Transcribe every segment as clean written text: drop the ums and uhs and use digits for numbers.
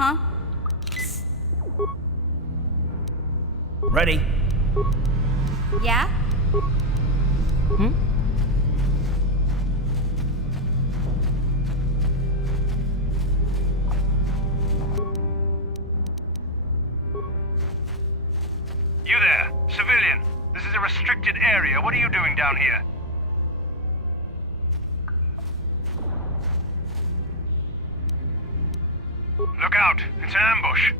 Huh? Ready? Yeah? Hmm? You there, civilian. This is a restricted area. What are you doing down here? Look out! It's an ambush!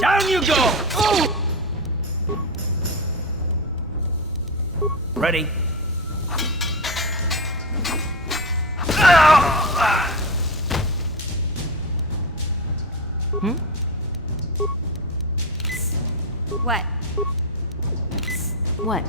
Down you go! Ready? Hmm? What? What?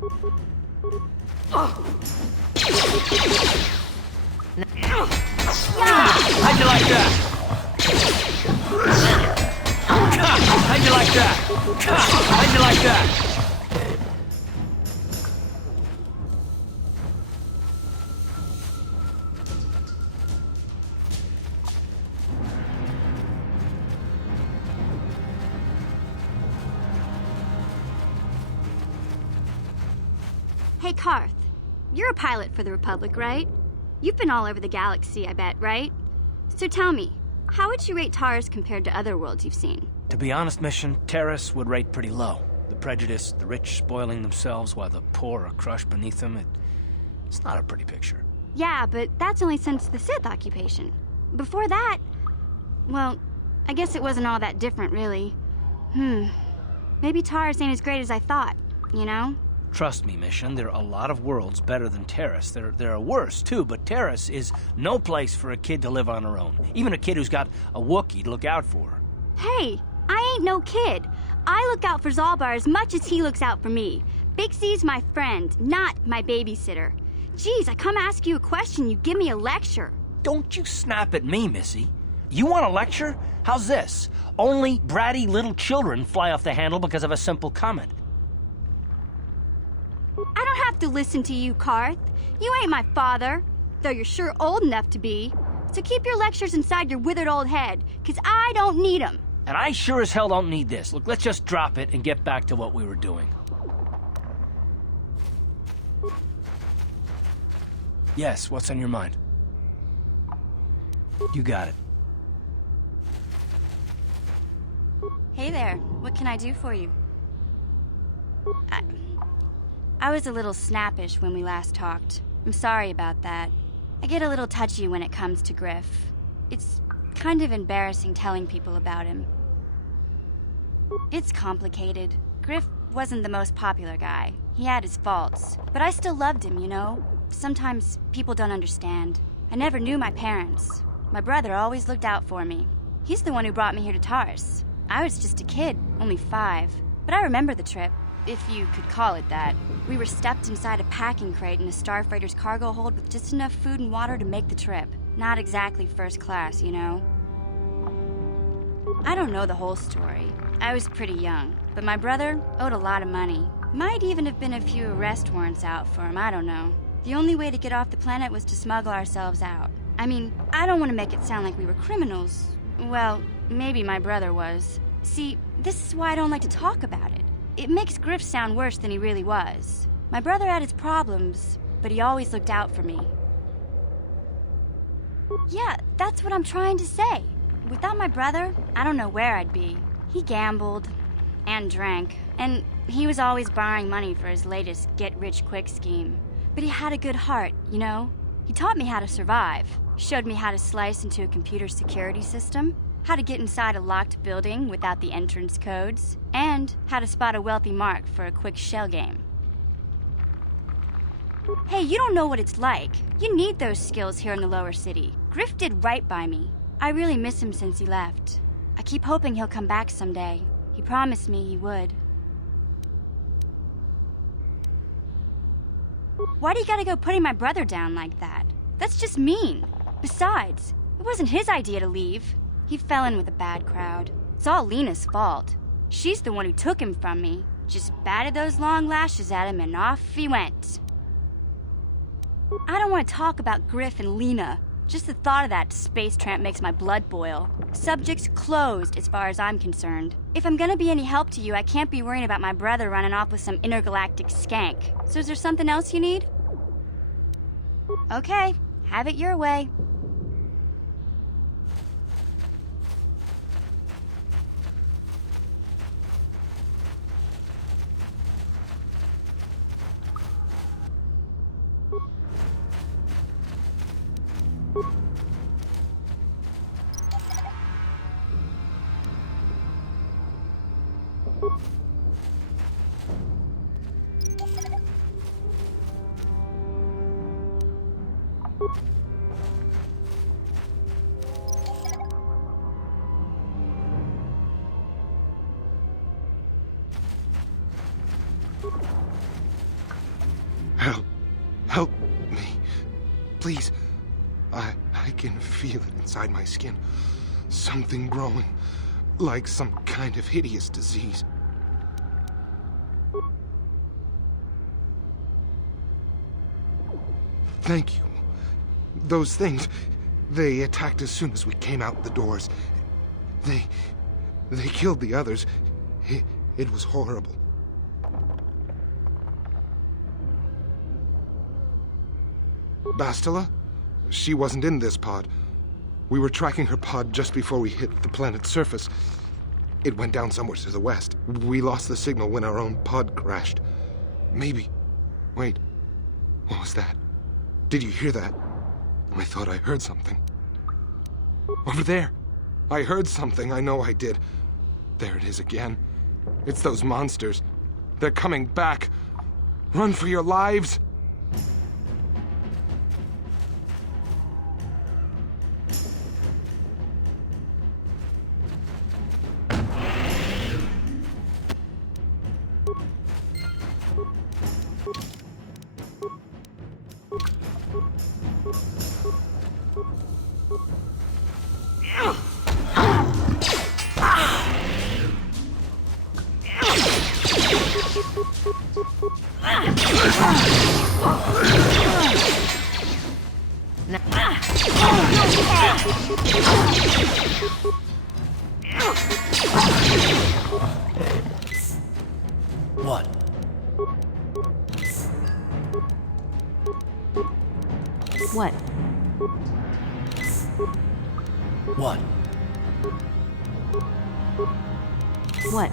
How'd you like that? How'd you like that? How'd you like that? Hey, Karth. You're a pilot for the Republic, right? You've been all over the galaxy, I bet, right? So tell me, how would you rate Tars compared to other worlds you've seen? To be honest, Mission, Terrace would rate pretty low. The prejudice, the rich spoiling themselves while the poor are crushed beneath them, it's not a pretty picture. Yeah, but that's only since the Sith occupation. Before that, well, I guess it wasn't all that different, really. Maybe Tars ain't as great as I thought, you know? Trust me, Mission, there are a lot of worlds better than Terrace. There are worse, too, but Terrace is no place for a kid to live on her own. Even a kid who's got a Wookiee to look out for. Hey, I ain't no kid. I look out for Zalbar as much as he looks out for me. Big C's my friend, not my babysitter. Geez, I come ask you a question, you give me a lecture. Don't you snap at me, Missy. You want a lecture? How's this? Only bratty little children fly off the handle because of a simple comment. I don't have to listen to you, Karth. You ain't my father, though you're sure old enough to be. So keep your lectures inside your withered old head, 'cause I don't need 'em. And I sure as hell don't need this. Look, let's just drop it and get back to what we were doing. Yes, what's on your mind? You got it. Hey there, what can I do for you? I was a little snappish when we last talked. I'm sorry about that. I get a little touchy when it comes to Griff. It's kind of embarrassing telling people about him. It's complicated. Griff wasn't the most popular guy. He had his faults. But I still loved him, you know? Sometimes people don't understand. I never knew my parents. My brother always looked out for me. He's the one who brought me here to Tars. I was just a kid, only 5. But I remember the trip, if you could call it that. We were stuffed inside a packing crate in a starfreighter's cargo hold with just enough food and water to make the trip. Not exactly first class, you know? I don't know the whole story. I was pretty young, but my brother owed a lot of money. Might even have been a few arrest warrants out for him, I don't know. The only way to get off the planet was to smuggle ourselves out. I mean, I don't want to make it sound like we were criminals. Well, maybe my brother was. See, this is why I don't like to talk about it. It makes Griff sound worse than he really was. My brother had his problems, but he always looked out for me. Yeah, that's what I'm trying to say. Without my brother, I don't know where I'd be. He gambled and drank, and he was always borrowing money for his latest get-rich-quick scheme. But he had a good heart, you know? He taught me how to survive, showed me how to slice into a computer security system, how to get inside a locked building without the entrance codes, and how to spot a wealthy mark for a quick shell game. Hey, you don't know what it's like. You need those skills here in the lower city. Griff did right by me. I really miss him since he left. I keep hoping he'll come back someday. He promised me he would. Why do you gotta go putting my brother down like that? That's just mean. Besides, it wasn't his idea to leave. He fell in with a bad crowd. It's all Lena's fault. She's the one who took him from me. Just batted those long lashes at him and off he went. I don't want to talk about Griff and Lena. Just the thought of that space tramp makes my blood boil. Subject's closed as far as I'm concerned. If I'm gonna be any help to you, I can't be worrying about my brother running off with some intergalactic skank. So is there something else you need? Okay, have it your way. Help me. Please. I can feel it inside my skin. Something growing. Like some kind of hideous disease. Thank you. Those things, they attacked as soon as we came out the doors. They killed the others. It was horrible. Bastila? She wasn't in this pod. We were tracking her pod just before we hit the planet's surface. It went down somewhere to the west. We lost the signal when our own pod crashed. Maybe. Wait. What was that? Did you hear that? I thought I heard something. Over there. I heard something. I know I did. There it is again. It's those monsters. They're coming back. Run for your lives. What? What? What? What?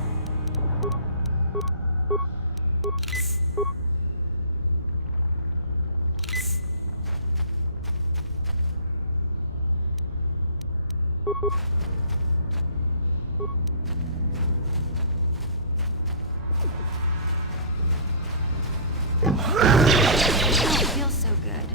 Oh, it feels so good.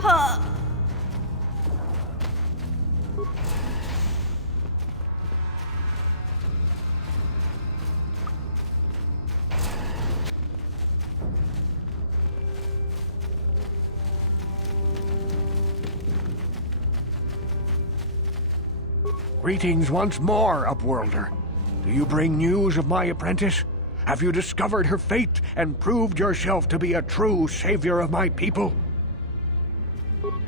Huh. Greetings once more, Upworlder. Do you bring news of my apprentice? Have you discovered her fate and proved yourself to be a true savior of my people?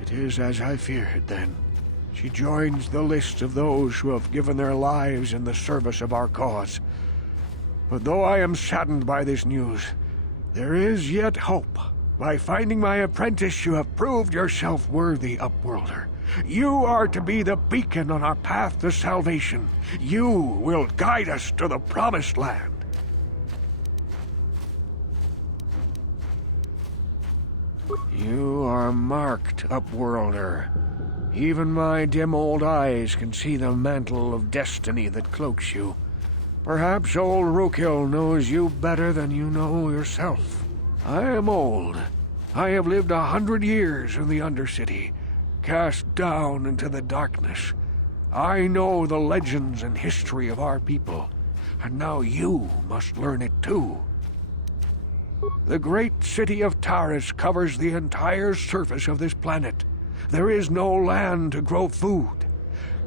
It is as I feared, then. She joins the list of those who have given their lives in the service of our cause. But though I am saddened by this news, there is yet hope. By finding my apprentice, you have proved yourself worthy, Upworlder. You are to be the beacon on our path to salvation. You will guide us to the promised land. You are marked, Upworlder. Even my dim old eyes can see the mantle of destiny that cloaks you. Perhaps old Rakghoul knows you better than you know yourself. I am old. I have lived 100 years in the Undercity, cast down into the darkness. I know the legends and history of our people, and now you must learn it too. The great city of Taris covers the entire surface of this planet. There is no land to grow food.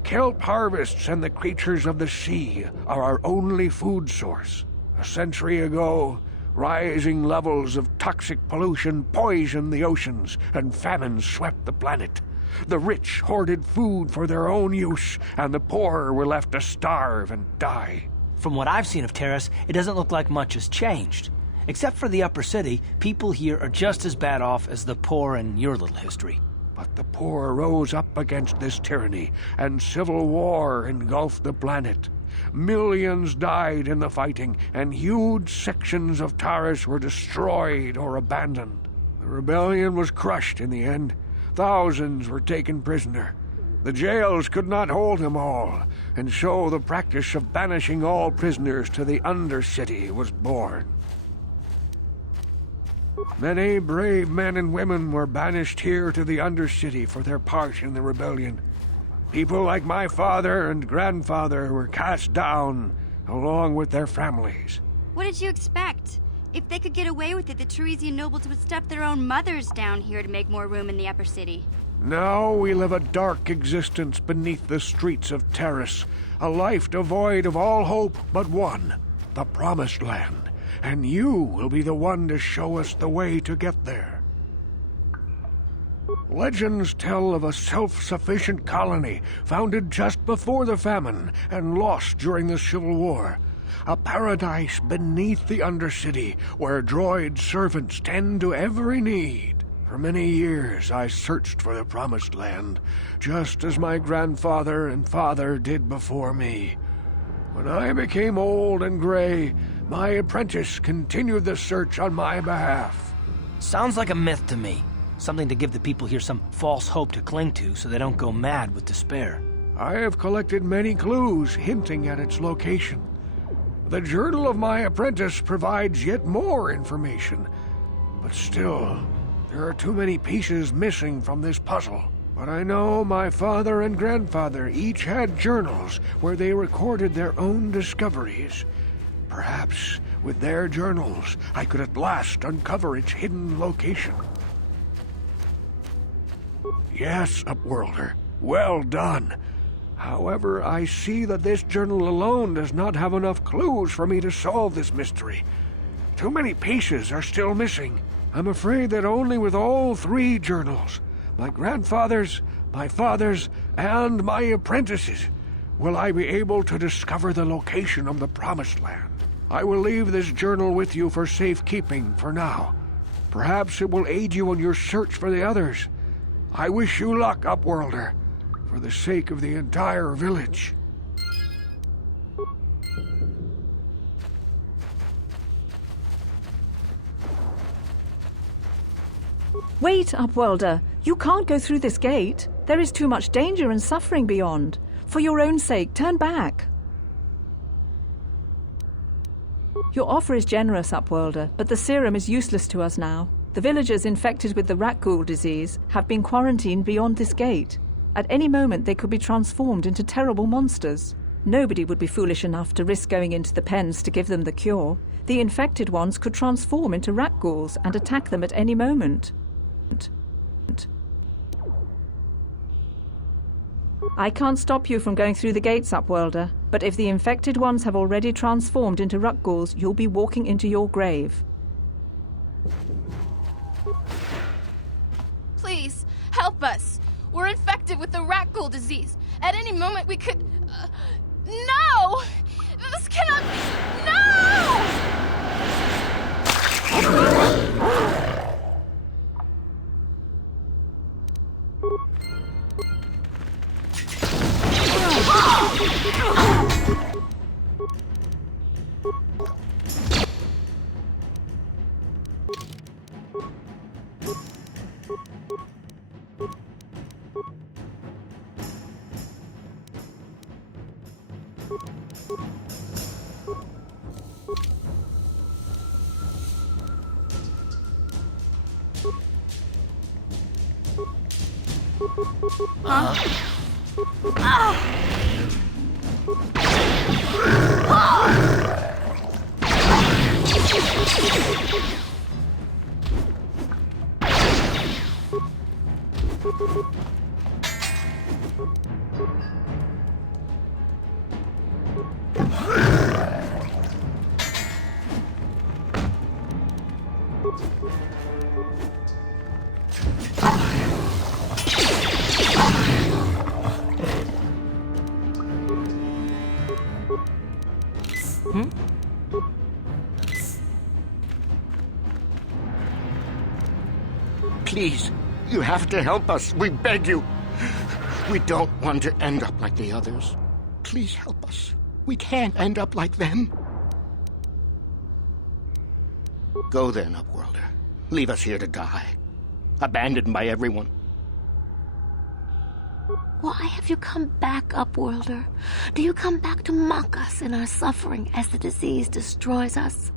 Kelp harvests and the creatures of the sea are our only food source. A century ago, rising levels of toxic pollution poisoned the oceans, and famine swept the planet. The rich hoarded food for their own use, and the poor were left to starve and die. From what I've seen of Taris, it doesn't look like much has changed. Except for the upper city, people here are just as bad off as the poor in your little history. But the poor rose up against this tyranny, and civil war engulfed the planet. Millions died in the fighting, and huge sections of Taris were destroyed or abandoned. The rebellion was crushed in the end. Thousands were taken prisoner. The jails could not hold them all, and so the practice of banishing all prisoners to the Undercity was born. Many brave men and women were banished here to the Undercity for their part in the rebellion. People like my father and grandfather were cast down, along with their families. What did you expect? If they could get away with it, the Teresian nobles would stuff their own mothers down here to make more room in the upper city. Now we live a dark existence beneath the streets of Terrace, a life devoid of all hope but one, the Promised Land. And you will be the one to show us the way to get there. Legends tell of a self-sufficient colony founded just before the famine and lost during the Civil War. A paradise beneath the Undercity where droid servants tend to every need. For many years I searched for the Promised Land, just as my grandfather and father did before me. When I became old and gray, my apprentice continued the search on my behalf. Sounds like a myth to me. Something to give the people here some false hope to cling to so they don't go mad with despair. I have collected many clues hinting at its location. The journal of my apprentice provides yet more information. But still, there are too many pieces missing from this puzzle. But I know my father and grandfather each had journals where they recorded their own discoveries. Perhaps with their journals, I could at last uncover its hidden location. Yes, Upworlder. Well done. However, I see that this journal alone does not have enough clues for me to solve this mystery. Too many pieces are still missing. I'm afraid that only with all three journals, my grandfather's, my father's, and my apprentice's, will I be able to discover the location of the Promised Land. I will leave this journal with you for safekeeping for now. Perhaps it will aid you in your search for the others. I wish you luck, Upworlder, for the sake of the entire village. Wait, Upworlder. You can't go through this gate. There is too much danger and suffering beyond. For your own sake, turn back. Your offer is generous, Upworlder, but the serum is useless to us now. The villagers infected with the Rakghoul disease have been quarantined beyond this gate. At any moment they could be transformed into terrible monsters. Nobody would be foolish enough to risk going into the pens to give them the cure. The infected ones could transform into Rakghouls and attack them at any moment. I can't stop you from going through the gates, Upworlder, but if the infected ones have already transformed into Rakghouls, you'll be walking into your grave. Please, help us. We're infected with the Rakghoul disease. At any moment we could... No! This cannot be... No! Please, you have to help us. We beg you. We don't want to end up like the others. Please help us. We can't end up like them. Go then, Upworlder. Leave us here to die. Abandoned by everyone. Why have you come back, Upworlder? Do you come back to mock us in our suffering as the disease destroys us?